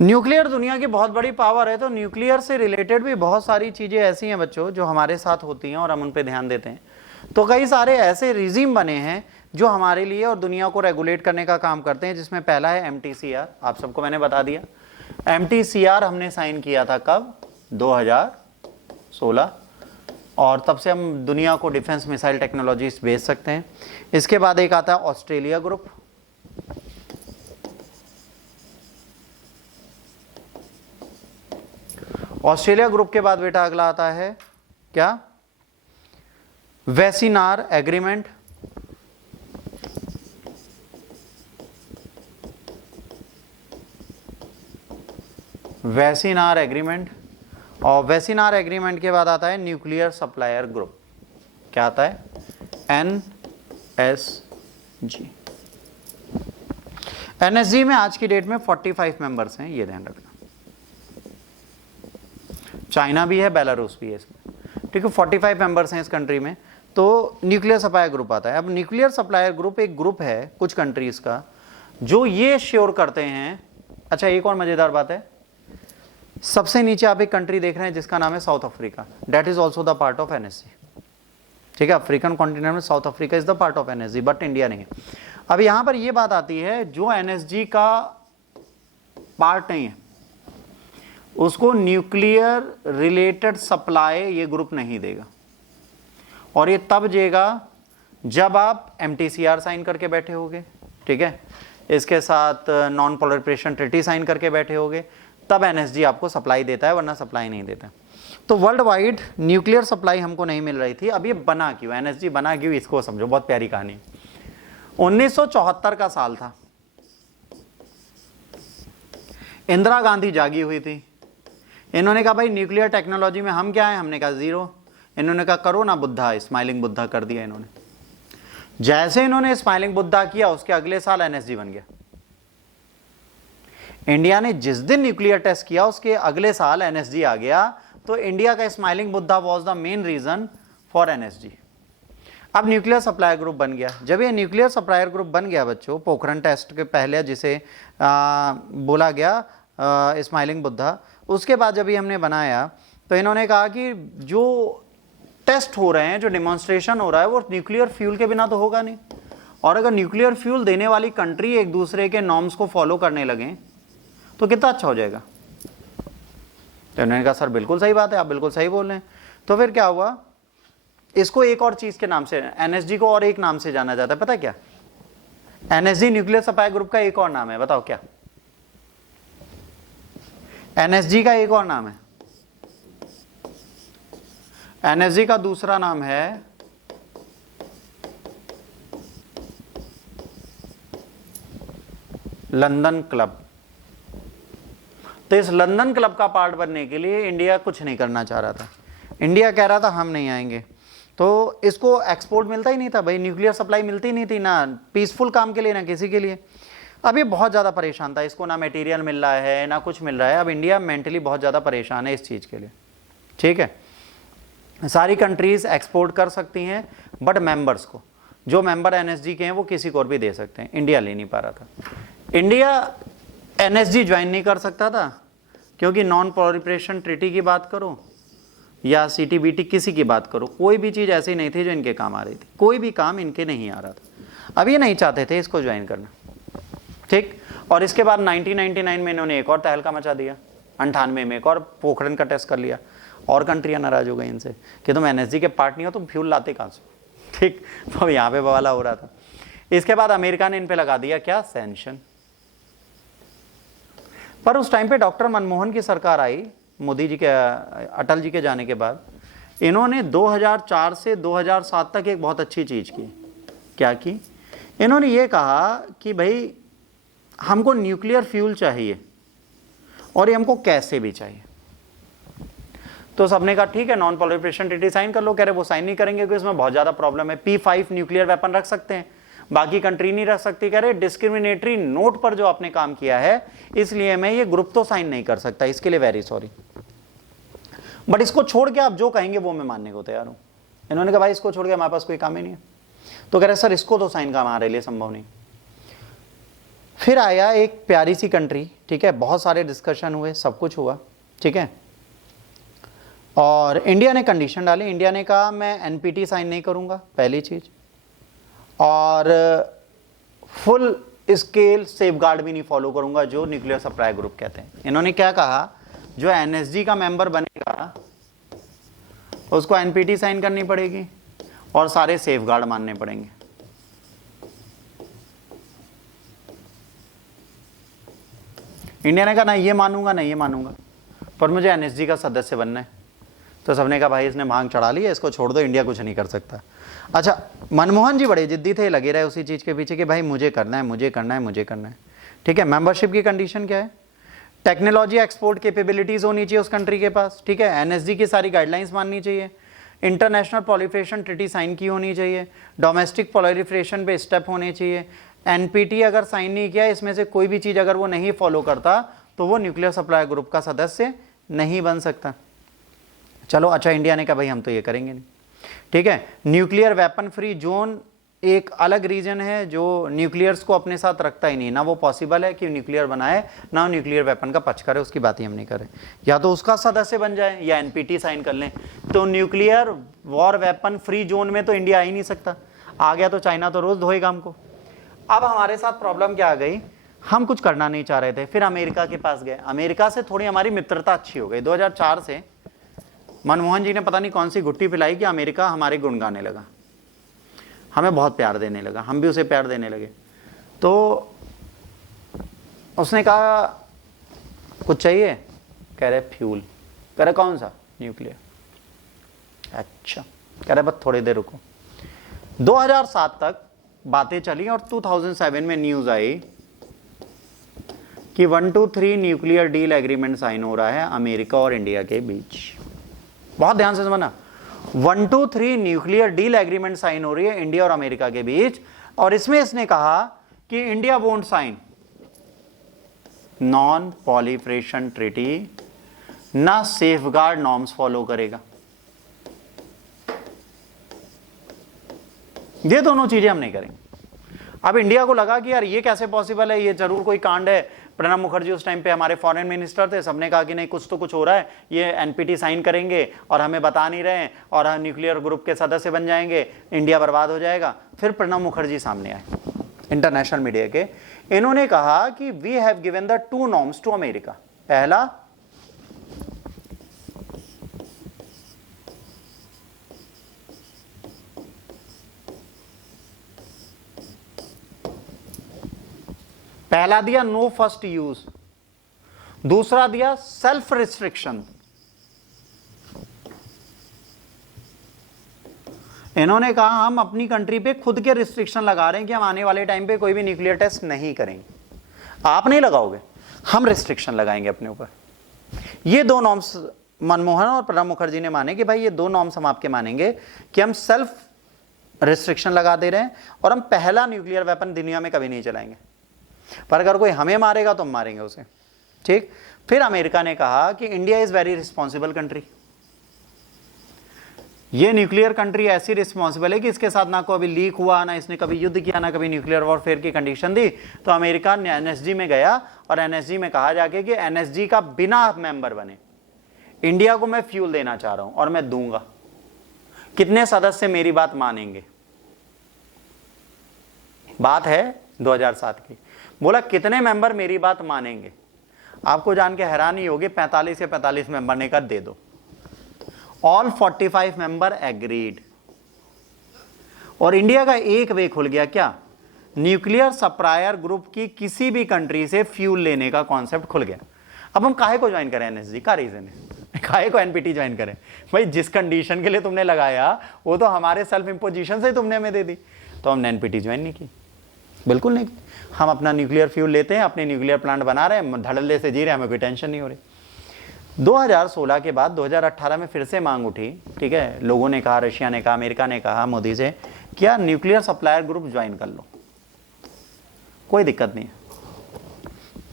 Nuclear दुनिया की बहुत बड़ी पावर है, तो न्यूक्लियर से रिलेटेड भी बहुत सारी चीजें ऐसी हैं बच्चों जो हमारे साथ होती हैं और हम उन पे ध्यान देते हैं। तो कई सारे ऐसे रिजीम बने हैं जो हमारे लिए और दुनिया को रेगुलेट करने का काम करते हैं, जिसमें पहला है MTCR। आप सबको मैंने बता दिया, MTCR हमने साइन किया था कब? 2016, और तब से हम दुनिया को डिफेंस मिसाइल टेक्नोलॉजीज भेज सकते हैं। इसके बाद एक आता है ऑस्ट्रेलिया ग्रुप, ऑस्ट्रेलिया ग्रुप के बाद बेटा अगला आता है क्या? वेसिनार एग्रीमेंट, वेसिनार एग्रीमेंट, और वेसिनार एग्रीमेंट के बाद आता है न्यूक्लियर सप्लायर ग्रुप। क्या आता है? NSG। NSG में आज की डेट में 45 मेंबर्स हैं, ये ध्यान रखना। चाइना भी है, बेलारूस भी है इसमें, ठीक है। 45 मेंबर्स हैं इस कंट्री में। तो न्यूक्लियर सप्लायर ग्रुप आता है। अब न्यूक्लियर सप्लायर ग्रुप एक ग्रुप है कुछ कंट्रीज का जो ये श्योर करते हैं। अच्छा, एक और मजेदार बात है, सबसे नीचे आप एक कंट्री देख रहे हैं जिसका नाम है south Africa, that is also the part of NSG, ठीक है। अफ्रीकन कॉन्टिनेंट में south Africa is the part of NSG, but India नहीं है। अब यहां पर यह बात आती है, जो NSG का पार्ट नहीं है उसको न्यूक्लियर रिलेटेड सप्लाई ये ग्रुप नहीं देगा, और ये तब देगा जब आप MTCR साइन करके बैठे होगे, ठीक है। इसके साथ नॉन प्रोलिफरेशन ट्रीटी साइन करके बैठे होगे, तब NSG आपको सप्लाई देता है, वरना सप्लाई नहीं देता। तो वर्ल्ड वाइड न्यूक्लियर सप्लाई हमको नहीं मिल रही थी। अब ये बना क्यों, NSG बना क्यों, इसको समझो, बहुत प्यारी कहानी। 1974 का साल था, इंदिरा गांधी जागी हुई थी। इन्होंने कहा भाई न्यूक्लियर टेक्नोलॉजी में हम क्या है? हमने कहा जीरो। इन्होंने कहा करो ना बुद्धा, स्माइलिंग बुद्धा कर दिया इन्होंने। जैसे इन्होंने स्माइलिंग बुद्धा किया, उसके अगले साल NSG बन गया। इंडिया ने जिस दिन न्यूक्लियर टेस्ट किया उसके अगले साल NSG आ गया। तो इंडिया का smiling Buddha was the main reason for NSG। अब न्यूक्लियर सप्लायर ग्रुप बन गया। जब ये न्यूक्लियर सप्लायर ग्रुप बन गया बच्चों, पोखरण टेस्ट के पहले जिसे बोला गया स्माइलिंग बुद्धा, उसके बाद जब ये हमने बनाया तो इन्होंने कहा कि जो टेस्ट हो रहे हैं, जो डिमॉन्स्ट्रेशन हो रहा है, वो न्यूक्लियर फ्यूल के बिना तो होगा नहीं। और अगर न्यूक्लियर फ्यूल देने वाली कंट्री एक दूसरे के नॉर्म्स को फॉलो करने लगे तो कितना अच्छा हो जाएगा। तो उन्होंने कहा सर बिल्कुल सही बात है, आप बिल्कुल सही बोल रहे हैं। तो फिर क्या हुआ, इसको एक और चीज के नाम से, NSG को और एक नाम से जाना जाता है, पता क्या? NSG न्यूक्लियर सप्लाई ग्रुप का एक और नाम है, बताओ क्या? NSG का एक और नाम है, NSG का दूसरा नाम है लंदन क्लब। तो इस लंदन क्लब का पार्ट बनने के लिए इंडिया कुछ नहीं करना चाह रहा था। इंडिया कह रहा था हम नहीं आएंगे, तो इसको एक्सपोर्ट मिलता ही नहीं था भाई, न्यूक्लियर सप्लाई मिलती नहीं थी, ना पीसफुल काम के लिए ना किसी के लिए। अब ये बहुत ज़्यादा परेशान था, इसको ना मटेरियल मिल रहा है ना कुछ मिल रहा है। अब इंडिया मेंटली बहुत ज़्यादा परेशान है इस चीज़ के लिए, ठीक है। सारी कंट्रीज एक्सपोर्ट कर सकती हैं, बट मेंबर्स को, जो मेंबर NSG के हैं वो किसी को और भी दे सकते हैं। इंडिया ले नहीं पा रहा था। इंडिया NSG ज्वाइन नहीं कर सकता था क्योंकि नॉन प्रोलिफरेशन ट्रीटी की बात करो या CTBT किसी की बात करो, कोई भी चीज़ ऐसी नहीं थी जो इनके काम आ रही थी, कोई भी काम इनके नहीं आ रहा था। अब ये नहीं चाहते थे इसको ज्वाइन करना, ठीक। और इसके बाद 1999 में इन्होंने एक और तहलका मचा दिया, 98 में एक और पोखरण का टेस्ट कर लिया, और कंट्रियां नाराज हो गई इनसे कि तुम NSG के पार्ट नहीं हो, तुम फ्यूल लाते कहाँ से, ठीक। तो यहाँ पे बवाला हो रहा था। इसके बाद अमेरिका ने इन पे लगा दिया क्या, सैंक्शन। पर उस टाइम पे डॉक्टर मनमोहन की सरकार आई, मोदी जी के, अटल जी के जाने के बाद, इन्होंने 2004 से 2007 तक एक बहुत अच्छी चीज की। क्या की? इन्होंने ये कहा कि भाई हमको न्यूक्लियर फ्यूल चाहिए और ये हमको कैसे भी चाहिए। तो सबने कहा ठीक है, नॉन प्रोलिफरेशन ट्रीटी साइन कर लो। कह रहे वो साइन नहीं करेंगे क्योंकि इसमें बहुत ज्यादा प्रॉब्लम है, P5 न्यूक्लियर वेपन रख सकते हैं, बाकी कंट्री नहीं रख सकती। कह रहे डिस्क्रिमिनेटरी नोट पर जो आपने काम किया है, इसलिए मैं ये ग्रुप तो साइन नहीं कर सकता, इसके लिए वेरी सॉरी, बट इसको छोड़ के आप जो कहेंगे वो मैं मानने को तैयार हूं। इन्होंने कहा भाई इसको छोड़ के हमारे पास कोई काम ही नहीं है। तो कह रहे सर इसको तो साइन का हमारे लिए संभव नहीं। फिर आया एक प्यारी सी कंट्री, ठीक है, बहुत सारे डिस्कशन हुए, सब कुछ हुआ, ठीक है, और इंडिया ने कंडीशन डाली। इंडिया ने कहा मैं एनपीटी साइन नहीं करूंगा, पहली चीज़, और फुल स्केल सेफगार्ड भी नहीं फॉलो करूंगा जो न्यूक्लियर सप्लाई ग्रुप कहते हैं। इन्होंने क्या कहा, जो एनएसजी का मेंबर बनेगा उसको एनपीटी साइन करनी पड़ेगी और सारे सेफगार्ड मानने पड़ेंगे। इंडिया ने कहा ना ये मानूंगा ना ये मानूंगा, पर मुझे एनएसजी का सदस्य बनना है। तो सबने कहा भाई इसने भांग चढ़ा ली है, इसको छोड़ दो, इंडिया कुछ नहीं कर सकता। अच्छा, मनमोहन जी बड़े जिद्दी थे, लगे रहे उसी चीज़ के पीछे कि भाई मुझे करना है, मुझे करना है, मुझे करना है, ठीक है। मेंबरशिप की कंडीशन क्या है, टेक्नोलॉजी एक्सपोर्ट कैपेबिलिटीज़ होनी चाहिए उस कंट्री के पास, ठीक है, एनएसजी की सारी गाइडलाइंस माननी चाहिए, इंटरनेशनल प्रोलिफरेशन ट्रीटी साइन की होनी चाहिए, डोमेस्टिक प्रोलिफरेशन पे स्टेप होने चाहिए। एनपीटी अगर साइन नहीं किया, इसमें से कोई भी चीज़ अगर वो नहीं फॉलो करता तो वो न्यूक्लियर सप्लाई ग्रुप का सदस्य नहीं बन सकता। चलो अच्छा, इंडिया ने कहा भाई हम तो ये करेंगे नहीं, ठीक है। न्यूक्लियर वेपन फ्री जोन एक अलग रीजन है जो न्यूक्लियर्स को अपने साथ रखता ही नहीं, ना वो पॉसिबल है कि न्यूक्लियर बनाए, ना न्यूक्लियर वेपन का पक्ष करे, उसकी बात ही हम नहीं करें। या तो उसका सदस्य बन जाए या एनपीटी साइन कर लें। तो nuclear war weapon free zone में तो इंडिया आ ही नहीं सकता, आ गया तो चाइना तो रोज धोएगा हमको। अब हमारे साथ प्रॉब्लम क्या आ गई, हम कुछ करना नहीं चाह रहे थे, फिर अमेरिका के पास गए। अमेरिका से थोड़ी हमारी मित्रता अच्छी हो गई। 2004 से मनमोहन जी ने पता नहीं कौन सी गुट्टी पिलाई कि अमेरिका हमारे गुण गाने लगा, हमें बहुत प्यार देने लगा, हम भी उसे प्यार देने लगे। तो उसने कहा कुछ चाहिए, कह रहे फ्यूल, कह रहे कौन सा, न्यूक्लियर। अच्छा, कह रहे बस थोड़ी देर रुको। 2007 तक बातें चली और 2007 में न्यूज आई कि 1, 2, 3 न्यूक्लियर डील एग्रीमेंट साइन हो रहा है अमेरिका और इंडिया के बीच। बहुत ध्यान से समझना, 1, 2, 3 न्यूक्लियर डील एग्रीमेंट साइन हो रही है इंडिया और अमेरिका के बीच, और इसमें इसने कहा कि India won't sign non proliferation treaty, ना सेफगार्ड नॉर्म्स फॉलो करेगा। ये दोनों चीजें हम नहीं करेंगे। अब इंडिया को लगा कि यार ये कैसे पॉसिबल है, ये जरूर कोई कांड है। प्रणब मुखर्जी उस टाइम पे हमारे फॉरेन मिनिस्टर थे, सबने कहा कि नहीं कुछ तो कुछ हो रहा है, ये एनपीटी साइन करेंगे और हमें बता नहीं रहे हैं और हम न्यूक्लियर ग्रुप के सदस्य बन जाएंगे, इंडिया बर्बाद हो जाएगा। फिर प्रणब मुखर्जी सामने आए इंटरनेशनल मीडिया के, इन्होंने कहा कि we have given the 2 norms to America. पहला, दिया नो फर्स्ट यूज, दूसरा दिया सेल्फ रिस्ट्रिक्शन। इन्होंने कहा हम अपनी कंट्री पे खुद के रिस्ट्रिक्शन लगा रहे हैं कि हम आने वाले टाइम पे कोई भी न्यूक्लियर टेस्ट नहीं करेंगे। आप नहीं लगाओगे, हम रिस्ट्रिक्शन लगाएंगे अपने ऊपर। ये 2 नॉर्म्स मनमोहन और प्रणब मुखर्जी ने माने कि भाई ये 2 नॉर्म्स हम आपके मानेंगे कि हम सेल्फ रिस्ट्रिक्शन लगा दे रहे हैं और हम पहला न्यूक्लियर वेपन दुनिया में कभी नहीं चलाएंगे, पर अगर कोई हमें मारेगा तो हम मारेंगे उसे, ठीक। फिर अमेरिका ने कहा कि India is very responsible country, ये न्यूक्लियर कंट्री ऐसी रिस्पॉन्सिबल है कि इसके साथ ना कोई अभी लीक हुआ, ना इसने कभी युद्ध किया, ना कभी न्यूक्लियर वॉरफेयर की कंडीशन दी। तो अमेरिका ने एनएसजी में गया और एनएसजी में कहा जाके कि एनएसजी का बिना मेंबर बने इंडिया को मैं फ्यूल देना चाह रहा हूं और मैं दूंगा, कितने सदस्य मेरी बात मानेंगे। बात है 2007 की। बोला कितने मेंबर मेरी बात मानेंगे। आपको जान के हैरानी होगी, 45 के 45 मेंबर ने कहा दे दो। ऑल 45 मेंबर एग्रीड और इंडिया का एक वे खुल गया। क्या? न्यूक्लियर सप्लायर ग्रुप की किसी भी कंट्री से फ्यूल लेने का कॉन्सेप्ट खुल गया। अब हम काहे को ज्वाइन करें एनएसजी? का रीजन है काहे को एनपीटी ज्वाइन करें? भाई जिस कंडीशन के लिए तुमने लगाया वो तो हमारे सेल्फ इंपोजिशन से तुमने हमें दे दी, तो हमने एनपीटी ज्वाइन नहीं की, बिल्कुल नहीं की। हम अपना न्यूक्लियर फ्यूल लेते हैं, अपने न्यूक्लियर प्लांट बना रहे हैं, धड़ल्ले से जी रहे हैं, हमें कोई टेंशन नहीं हो रही। 2016 के बाद 2018 में फिर से मांग उठी, ठीक है। लोगों ने कहा, रशिया ने कहा, अमेरिका ने कहा मोदी से, क्या न्यूक्लियर सप्लायर ग्रुप ज्वाइन कर लो, कोई दिक्कत नहीं है,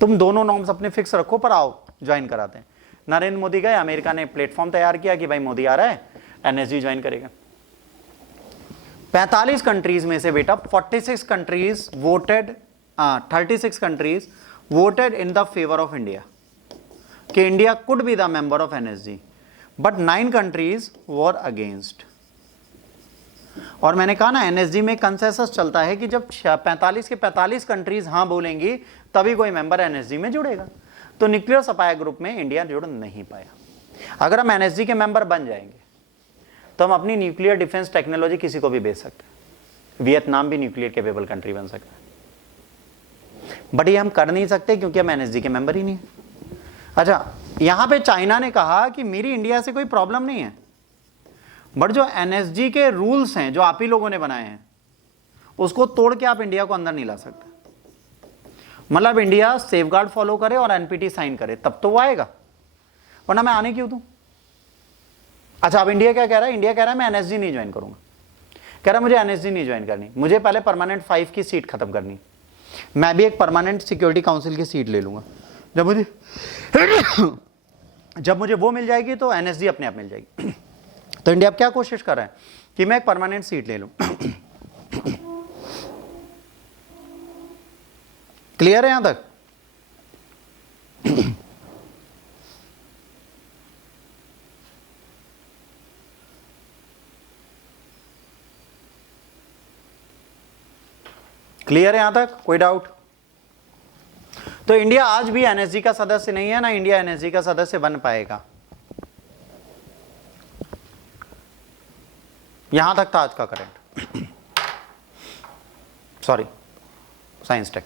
तुम दोनों नॉर्म्स अपने फिक्स रखो पर आओ ज्वाइन कराते हैं। नरेंद्र मोदी गए, अमेरिका ने प्लेटफॉर्म तैयार किया कि भाई मोदी आ रहा है, एनएसजी ज्वाइन करेगा। 45 कंट्रीज में से बेटा 46 countries voted 36 countries voted in the favour of India कि India could be the member of NSG, but 9 countries were against. और मैंने कहा ना, एनएसजी में कंसेंसस चलता है कि जब 45 के 45 कंट्रीज हां बोलेंगी तभी कोई मेंबर एनएसजी में जुड़ेगा। तो न्यूक्लियर सप्लाई ग्रुप में इंडिया जुड़ नहीं पाया। अगर हम एनएसजी के मेंबर बन जाएंगे तो हम अपनी न्यूक्लियर डिफेंस टेक्नोलॉजी किसी को भी बेच सकते हैं। वियतनाम भी न्यूक्लियर केपेबल कंट्री बन सकता है, बट ये हम कर नहीं सकते क्योंकि हम एनएसजी के मेंबर ही नहीं है। अच्छा, यहां पे चाइना ने कहा कि मेरी इंडिया से कोई प्रॉब्लम नहीं है, बट जो एनएसजी के रूल्स हैं जो आप ही लोगों ने बनाए हैं उसको तोड़ के आप इंडिया को अंदर नहीं ला सकते। मतलब इंडिया सेफगार्ड फॉलो करे और एनपीटी साइन करे तब तो वो आएगा, वरना मैं आने क्यों दूं। अच्छा, अब इंडिया क्या कह रहा है? इंडिया कह रहा है मैं एनएसजी नहीं ज्वाइन करूंगा। कह रहा है मुझे एनएसजी नहीं ज्वाइन करनी, मुझे पहले परमानेंट 5 की सीट खत्म करनी। मैं भी एक परमानेंट सिक्योरिटी काउंसिल की सीट ले लूंगा। जब मुझे वो मिल जाएगी तो एनएसजी अपने आप मिल जाएगी। तो इंडिया अब क्या कोशिश कर रहा है कि मैं एक परमानेंट सीट ले लूं। क्लियर है यहां तक? क्लियर है यहां तक? कोई डाउट? तो इंडिया आज भी एनएसजी का सदस्य नहीं है, ना इंडिया एनएसजी का सदस्य बन पाएगा। यहां तक था आज का करंट। Sorry, science tech.